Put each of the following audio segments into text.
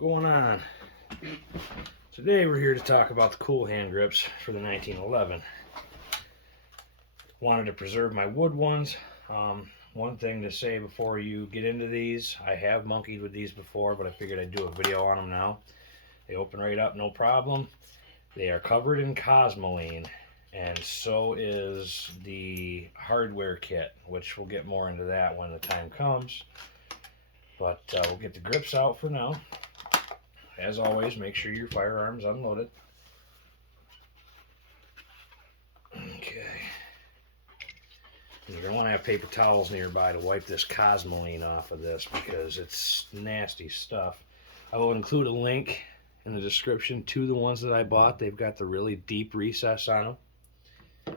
Going on? Today we're here to talk about the cool hand grips for the 1911. Wanted to preserve my wood ones. One thing to say before you get into these, I have monkeyed with these before, but I figured I'd do a video on them now. They open right up, no problem. They are covered in Cosmoline, and so is the hardware kit, which we'll get more into that when the time comes. But we'll get the grips out for now. As always, make sure your firearm's unloaded. Okay. You're going to want to have paper towels nearby to wipe this Cosmoline off of this because it's nasty stuff. I will include a link in the description to the ones that I bought. They've got the really deep recess on them.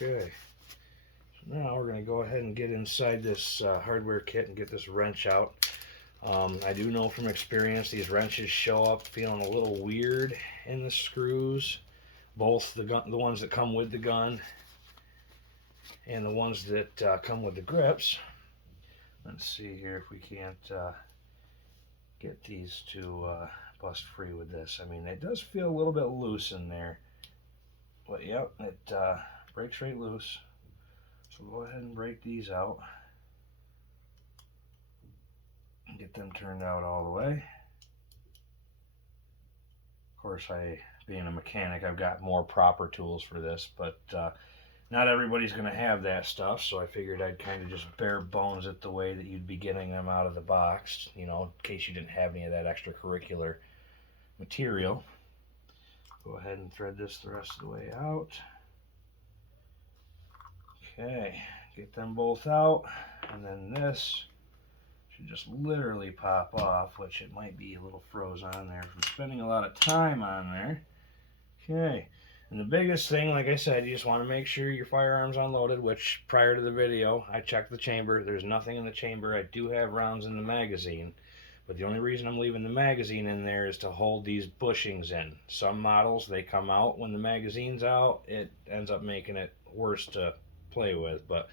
Okay. Now we're going to go ahead and get inside this hardware kit and get this wrench out. I do know from experience these wrenches show up feeling a little weird in the screws. Both the ones that come with the gun and the ones that come with the grips. Let's see here if we can't get these to bust free with this. I mean, it does feel a little bit loose in there. But yep, it breaks right loose. So go ahead and break these out and get them turned out all the way. Of course, being a mechanic, I've got more proper tools for this, but not everybody's going to have that stuff, so I figured I'd kind of just bare bones it the way that you'd be getting them out of the box, you know, in case you didn't have any of that extracurricular material. Go ahead and thread this the rest of the way out. Okay, get them both out, and then this should just literally pop off, which it might be a little froze on there from spending a lot of time on there. Okay, and the biggest thing, like I said, you just want to make sure your firearm's unloaded, which prior to the video, I checked the chamber. There's nothing in the chamber. I do have rounds in the magazine, but the only reason I'm leaving the magazine in there is to hold these bushings in. Some models, they come out when the magazine's out. It ends up making it worse to play with, but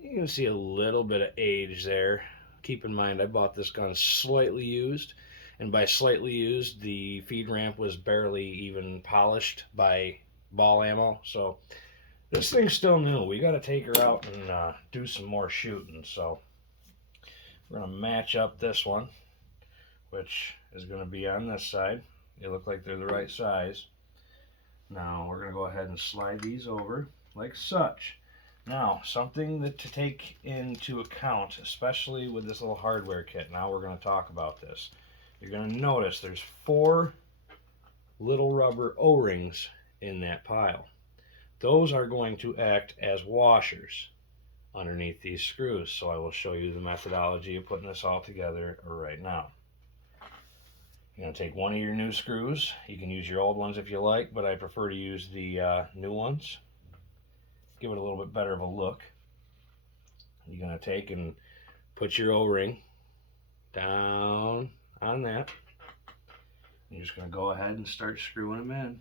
you can see a little bit of age there. Keep in mind, I bought this gun slightly used, and by slightly used, the feed ramp was barely even polished by ball ammo, so this thing's still new. We got to take her out and do some more shooting, so we're going to match up this one, which is going to be on this side. They look like they're the right size. Now we're going to go ahead and slide these over like such. Now, something to take into account, especially with this little hardware kit, now we're going to talk about this. You're going to notice there's 4 little rubber O-rings in that pile. Those are going to act as washers underneath these screws, so I will show you the methodology of putting this all together right now. You're going to take one of your new screws. You can use your old ones if you like, but I prefer to use the new ones. Give it a little bit better of a look. You're going to take and put your O-ring down on that. You're just going to go ahead and start screwing them in.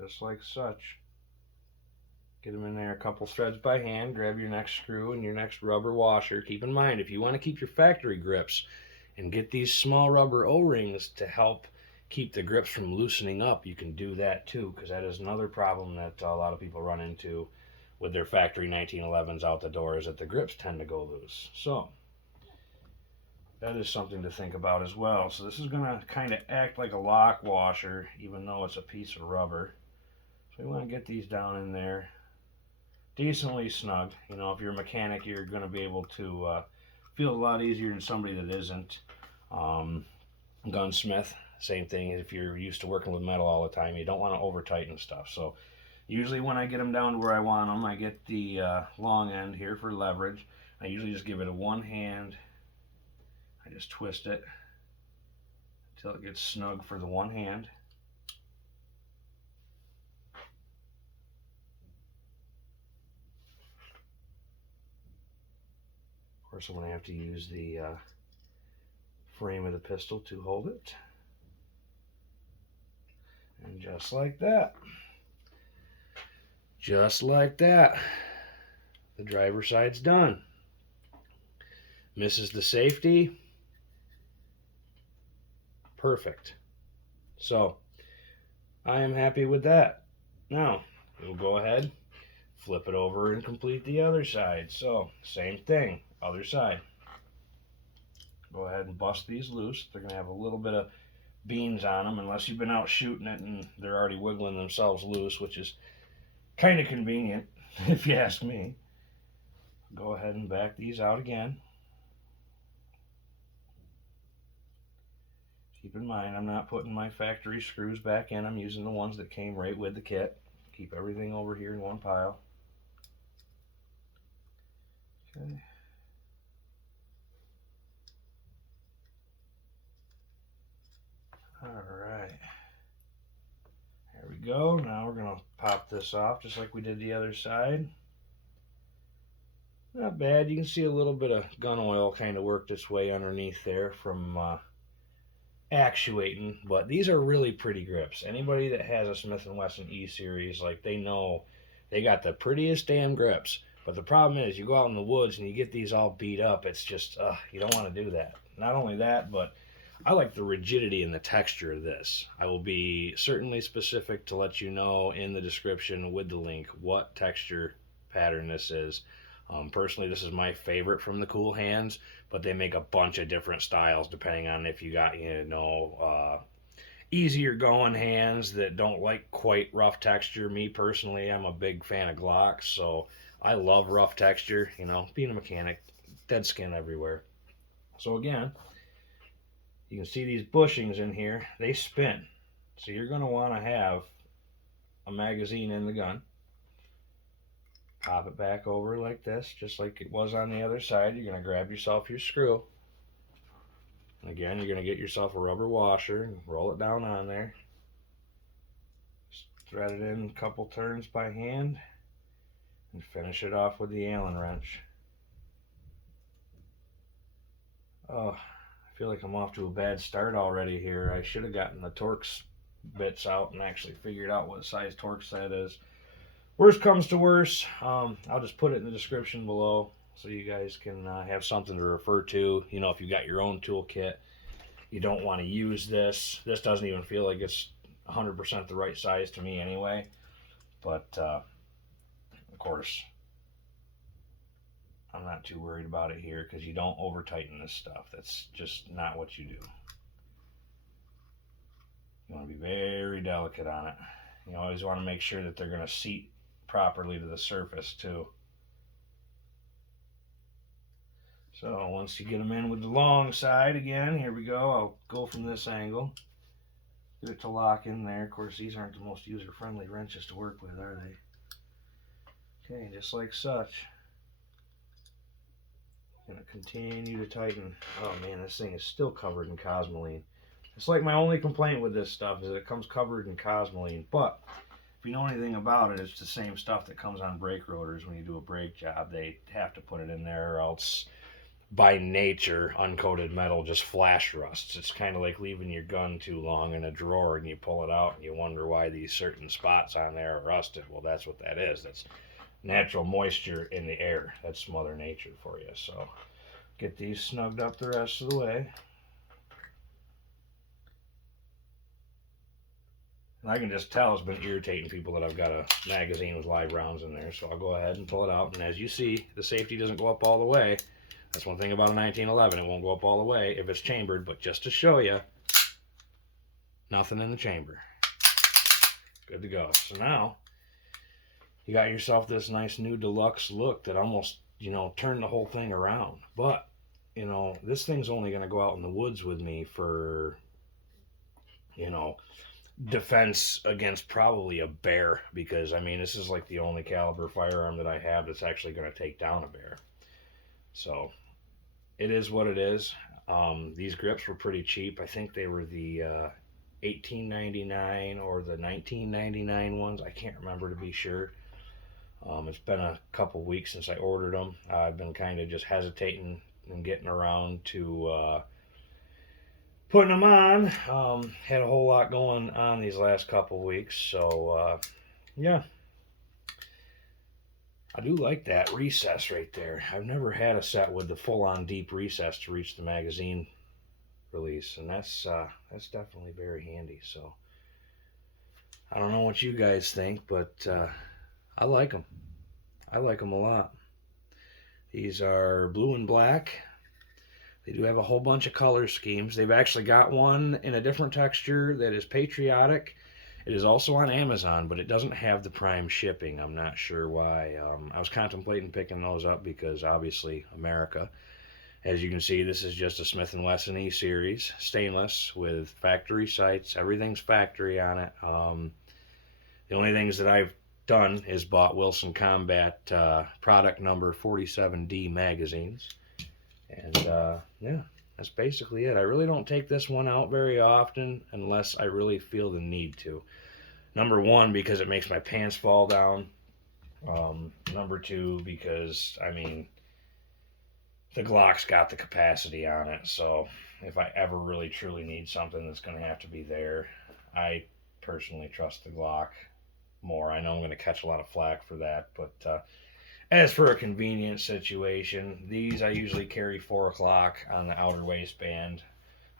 Just like such. Get them in there a couple threads by hand. Grab your next screw and your next rubber washer. Keep in mind, if you want to keep your factory grips and get these small rubber O-rings to help keep the grips from loosening up, you can do that too, because that is another problem that a lot of people run into with their factory 1911s out the door, is that the grips tend to go loose. So that is something to think about as well. So this is going to kind of act like a lock washer, even though it's a piece of rubber. So we want to get these down in there decently snug. You know, if you're a mechanic, you're going to be able to feel a lot easier than somebody that isn't. Gunsmith, same thing. If you're used to working with metal all the time, you don't want to over tighten stuff. So usually when I get them down to where I want them, I get the long end here for leverage. I usually just give it a one hand. I just twist it until it gets snug for the one hand. Of course, I'm going to have to use the frame of the pistol to hold it. And just like that. Just like that. The driver's side's done. Misses the safety. Perfect. So I am happy with that. Now we'll go ahead, flip it over and complete the other side. So same thing, other side. Go ahead and bust these loose. They're going to have a little bit of beans on them unless you've been out shooting it and they're already wiggling themselves loose, which is kind of convenient if you ask me. Go ahead and back these out again. Keep in mind, I'm not putting my factory screws back in. I'm using the ones that came right with the kit. Keep everything over here in one pile. Okay. Alright. There we go. Now we're going to pop this off just like we did the other side. Not bad. You can see a little bit of gun oil kind of worked its way underneath there from actuating, but these are really pretty grips. Anybody that has a Smith & Wesson E-Series, like, they know they got the prettiest damn grips. But the problem is, you go out in the woods and you get these all beat up. It's just, you don't want to do that. Not only that, but I like the rigidity and the texture of this. I will be certainly specific to let you know in the description with the link what texture pattern this is. Personally, this is my favorite from the Cool Hands, but they make a bunch of different styles depending on if you got, easier going hands that don't like quite rough texture. Me personally, I'm a big fan of Glocks, so I love rough texture. Being a mechanic, dead skin everywhere. So again, you can see these bushings in here, they spin. So you're going to want to have a magazine in the gun. Pop it back over like this, just like it was on the other side. You're going to grab yourself your screw. And again, you're going to get yourself a rubber washer and roll it down on there. Just thread it in a couple turns by hand and finish it off with the Allen wrench. Oh, I feel like I'm off to a bad start already here. I should have gotten the Torx bits out and actually figured out what size Torx that is. Worst comes to worst, I'll just put it in the description below so you guys can have something to refer to. If you got your own toolkit, you don't want to use this. This doesn't even feel like it's 100% the right size to me anyway. But, of course, I'm not too worried about it here because you don't over tighten this stuff. That's just not what you do. You want to be very delicate on it. You always want to make sure that they're going to seat properly to the surface too. So once you get them in with the long side, again, here we go. I'll go from this angle. Get it to lock in there. Of course, these aren't the most user-friendly wrenches to work with, are they? Okay, just like such. I'm going to continue to tighten. Oh man, this thing is still covered in cosmoline. It's like my only complaint with this stuff is that it comes covered in cosmoline, but if you know anything about it, it's the same stuff that comes on brake rotors when you do a brake job. They have to put it in there or else by nature uncoated metal just flash rusts. It's kind of like leaving your gun too long in a drawer and you pull it out and you wonder why these certain spots on there are rusted. Well, that's what that is. That's natural moisture in the air. That's Mother Nature for you. So get these snugged up the rest of the way. And I can just tell it's been irritating people that I've got a magazine with live rounds in there. So I'll go ahead and pull it out. And as you see, the safety doesn't go up all the way. That's one thing about a 1911. It won't go up all the way if it's chambered. But just to show you, nothing in the chamber. Good to go. So now, you got yourself this nice new deluxe look that almost, turned the whole thing around. But, this thing's only going to go out in the woods with me for, defense against probably a bear, because this is like the only caliber firearm that I have that's actually going to take down a bear. So it is what it is. These grips were pretty cheap. I think they were the $18.99 or the $19.99 ones. I can't remember to be sure. It's been a couple weeks since I ordered them. I've been kind of just hesitating and getting around to putting them on. Had a whole lot going on these last couple weeks, so yeah. I do like that recess right there. I've never had a set with the full-on deep recess to reach the magazine release, and that's definitely very handy. So I don't know what you guys think, but I like them. I like them a lot. These are blue and black. They do have a whole bunch of color schemes. They've actually got one in a different texture that is patriotic. It is also on Amazon, but it doesn't have the prime shipping. I'm not sure why. I was contemplating picking those up because obviously America. As you can see, this is just a Smith & Wesson E-Series, stainless with factory sights. Everything's factory on it. The only things that I've done is bought Wilson Combat product number 47D magazines. And yeah, that's basically it. I really don't take this one out very often unless I really feel the need to. Number one, because it makes my pants fall down. Number two, because, I mean, the Glock's got the capacity on it, so if I ever really truly need something that's going to have to be there, I personally trust the Glock more. I know I'm going to catch a lot of flack for that, but as for a convenience situation, these I usually carry 4 o'clock on the outer waistband.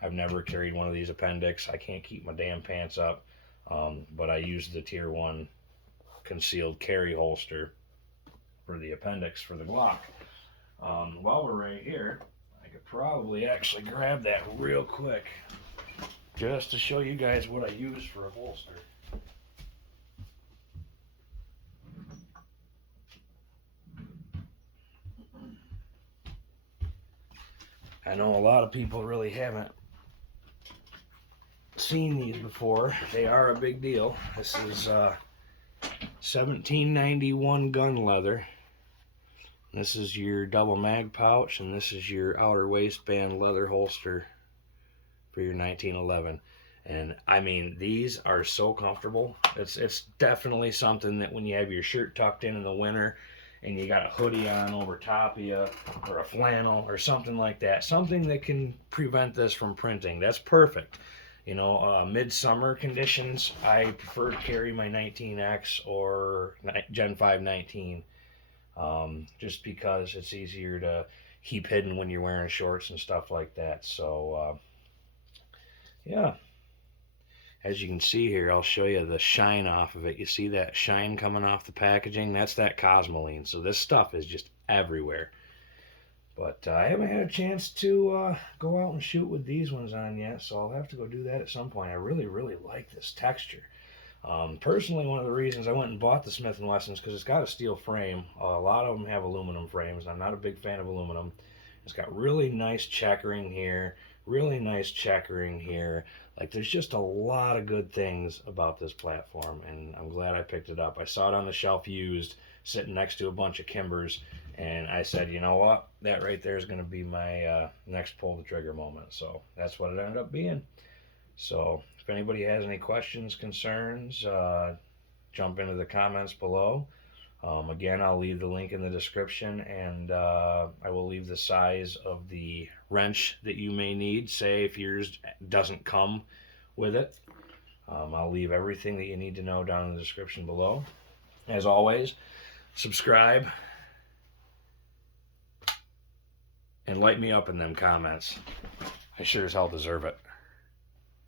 I've never carried one of these appendix. I can't keep my damn pants up, but I use the Tier 1 concealed carry holster for the appendix for the Glock. While we're right here, I could probably actually grab that real quick just to show you guys what I use for a holster. I know a lot of people really haven't seen these before. They are a big deal. This is 1791 gun leather. This is your double mag pouch, and this is your outer waistband leather holster for your 1911. And I mean, these are so comfortable. It's definitely something that when you have your shirt tucked in the winter and you got a hoodie on over top of you, or a flannel or something like that, something that can prevent this from printing, that's perfect. You know, midsummer conditions, I prefer to carry my 19X or Gen 5 19. Just because it's easier to keep hidden when you're wearing shorts and stuff like that. So yeah, as you can see here, I'll show you the shine off of it. You see that shine coming off the packaging? That's that Cosmoline. So this stuff is just everywhere. But I haven't had a chance to go out and shoot with these ones on yet, so I'll have to go do that at some point. I really, really like this texture. Personally, one of the reasons I went and bought the Smith & Wesson is because it's got a steel frame. A lot of them have aluminum frames. I'm not a big fan of aluminum. It's got really nice checkering here, really nice checkering here. Like, there's just a lot of good things about this platform, and I'm glad I picked it up. I saw it on the shelf used, sitting next to a bunch of Kimbers, and I said, you know what? That right there is going to be my next pull the trigger moment. So that's what it ended up being. So if anybody has any questions, concerns, jump into the comments below. Again, I'll leave the link in the description, and I will leave the size of the wrench that you may need. Say if yours doesn't come with it, I'll leave everything that you need to know down in the description below. As always, subscribe and light me up in them comments. I sure as hell deserve it.